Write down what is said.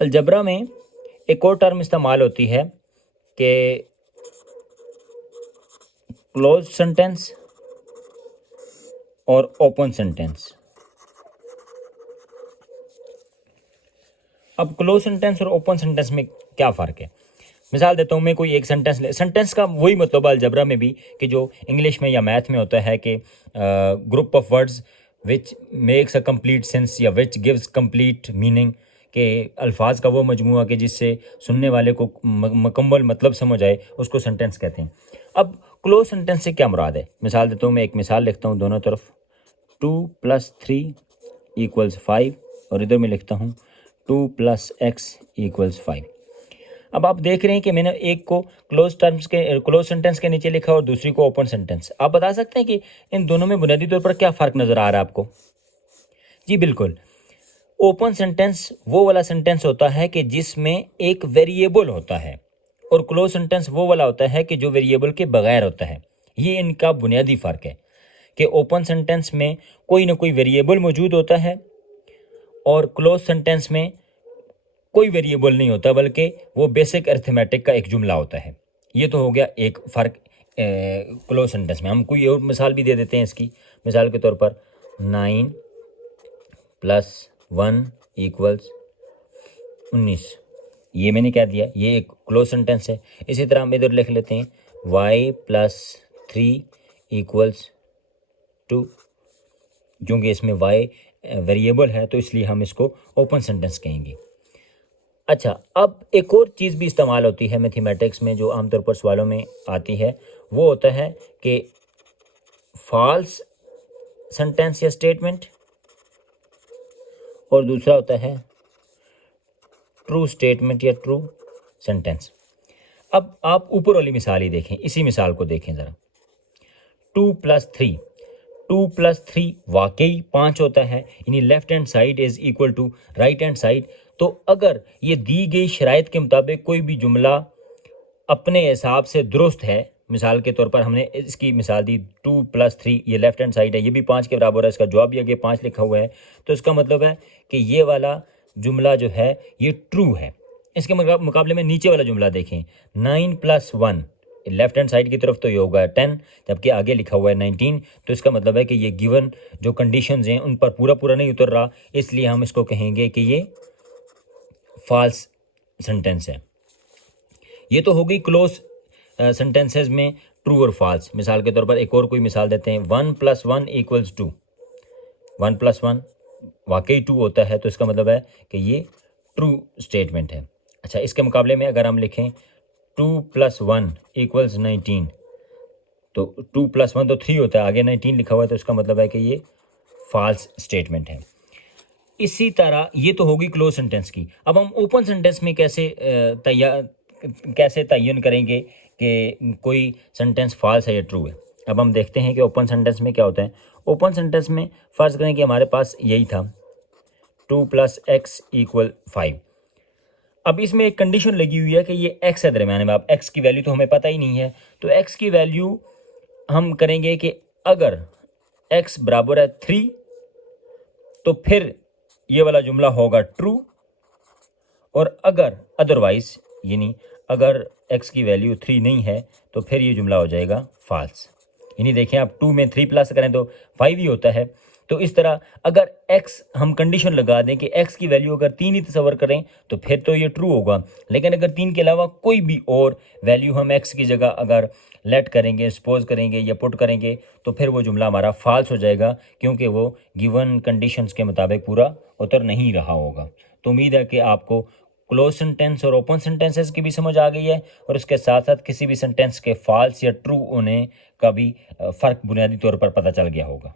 Algebra में एक और टर्म इस्तेमाल होती है कि क्लोज सेंटेंस और ओपन सेंटेंस। अब क्लोज सेंटेंस और ओपन सेंटेंस में क्या फ़र्क है? मिसाल देता हूँ मैं, कोई एक सेंटेंस का वही मतलब अलजबरा में भी कि जो इंग्लिश में या मैथ में होता है कि group of words which makes a complete sense या विच गिव्स कंप्लीट मीनिंग, के अल्फाज का वो मजमूआ कि जिससे सुनने वाले को मुकम्मल मतलब समझ आए, उसको सेंटेंस कहते हैं। अब क्लोज सेंटेंस से क्या मुराद है? मिसाल देता हूँ मैं, एक मिसाल लिखता हूँ दोनों तरफ, 2 + 3 = 5 और इधर मैं लिखता हूँ 2 + x = 5। अब आप देख रहे हैं कि मैंने एक को क्लोज सेंटेंस के नीचे लिखा और दूसरी को ओपन सेंटेंस। आप बता सकते हैं कि इन दोनों में बुनियादी तौर पर क्या फ़र्क नज़र आ रहा है आपको? जी बिल्कुल, ओपन सेंटेंस वो वाला सेंटेंस होता है कि जिसमें एक वेरिएबल होता है और क्लोज सेंटेंस वो वाला होता है कि जो वेरिएबल के बगैर होता है। ये इनका बुनियादी फ़र्क है कि ओपन सेंटेंस में कोई ना कोई वेरिएबल मौजूद होता है और क्लोज सेंटेंस में कोई वेरिएबल नहीं होता, बल्कि वो बेसिक अरिथमेटिक का एक जुमला होता है। ये तो हो गया एक फ़र्क क्लोज सेंटेंस में। हम कोई और मिसाल भी दे देते हैं इसकी। मिसाल के तौर पर 9 + 1 = 19, ये मैंने क्या दिया, ये एक क्लोज सेंटेंस है। इसी तरह हम इधर लिख लेते हैं y + 3 = 2, क्योंकि इसमें y वेरिएबल है तो इसलिए हम इसको ओपन सेंटेंस कहेंगे। अच्छा, अब एक और चीज़ भी इस्तेमाल होती है मैथमेटिक्स में जो आमतौर पर सवालों में आती है, वो होता है कि फॉल्स सेंटेंस या स्टेटमेंट और दूसरा होता है ट्रू स्टेटमेंट या ट्रू सेंटेंस। अब आप ऊपर वाली मिसाल ही देखें, इसी मिसाल को देखें ज़रा। 2 + 3, 2 + 3 वाकई 5 होता है, यानी left hand side is equal to right hand side. तो अगर ये दी गई शराइत के मुताबिक कोई भी जुमला अपने हिसाब से दुरुस्त है, मिसाल के तौर पर हमने इसकी मिसाल दी 2 + 3, ये लेफ्ट हैंड साइड है, ये भी 5 के बराबर है, इसका जवाब भी आगे 5 लिखा हुआ है, तो इसका मतलब है कि ये वाला जुमला जो है ये ट्रू है। इसके मुकाबले में नीचे वाला जुमला देखें, 9 + 1, लेफ्ट हैंड साइड की तरफ तो ये होगा 10, जबकि आगे लिखा हुआ है 19, तो इसका मतलब है कि ये गिवन जो कंडीशंस हैं उन पर पूरा नहीं उतर रहा, इसलिए हम इसको कहेंगे कि ये फॉल्स सेंटेंस है। ये तो हो गई क्लोज सेंटेंसेस में ट्रू और फॉल्स। मिसाल के तौर पर एक और कोई मिसाल देते हैं, 1 + 1 = 2, 1 + 1 वाकई 2 होता है, तो इसका मतलब है कि ये ट्रू स्टेटमेंट है। अच्छा, इसके मुकाबले में अगर हम लिखें 2 + 1 = 19, तो 2 + 1 तो 3 होता है, आगे 19 लिखा हुआ है, तो इसका मतलब है कि ये फॉल्स स्टेटमेंट है। इसी तरह ये तो होगी क्लोज सेंटेंस की। अब हम ओपन सेंटेंस में कैसे तयन करेंगे कि कोई सेंटेंस फॉल्स है या ट्रू है? अब हम देखते हैं कि ओपन सेंटेंस में क्या होता है। ओपन सेंटेंस में फ़र्ज़ करें कि हमारे पास यही था 2 + x = 5। अब इसमें एक कंडीशन लगी हुई है कि ये x है दरमियान में। अब x की वैल्यू तो हमें पता ही नहीं है, तो x की वैल्यू हम करेंगे कि अगर x = 3 तो फिर ये वाला जुमला होगा ट्रू, और अगर अदरवाइज़ यानी अगर x की वैल्यू 3 नहीं है तो फिर ये जुमला हो जाएगा फॉल्स। यानी देखें, आप 2 में 3 प्लस करें तो 5 ही होता है। तो इस तरह अगर x हम कंडीशन लगा दें कि x की वैल्यू अगर 3 ही तस्वर करें तो फिर तो ये ट्रू होगा, लेकिन अगर 3 के अलावा कोई भी और वैल्यू हम x की जगह अगर लेट करेंगे, सपोज करेंगे या पुट करेंगे तो फिर वो जुमला हमारा फॉल्स हो जाएगा, क्योंकि वो गिवन कंडीशंस के मुताबिक पूरा उतर नहीं रहा होगा। तो उम्मीद है कि आपको क्लोज सेंटेंस और ओपन सेंटेंसेस की भी समझ आ गई है, और इसके साथ साथ किसी भी सेंटेंस के फॉल्स या ट्रू होने का भी फ़र्क बुनियादी तौर पर पता चल गया होगा।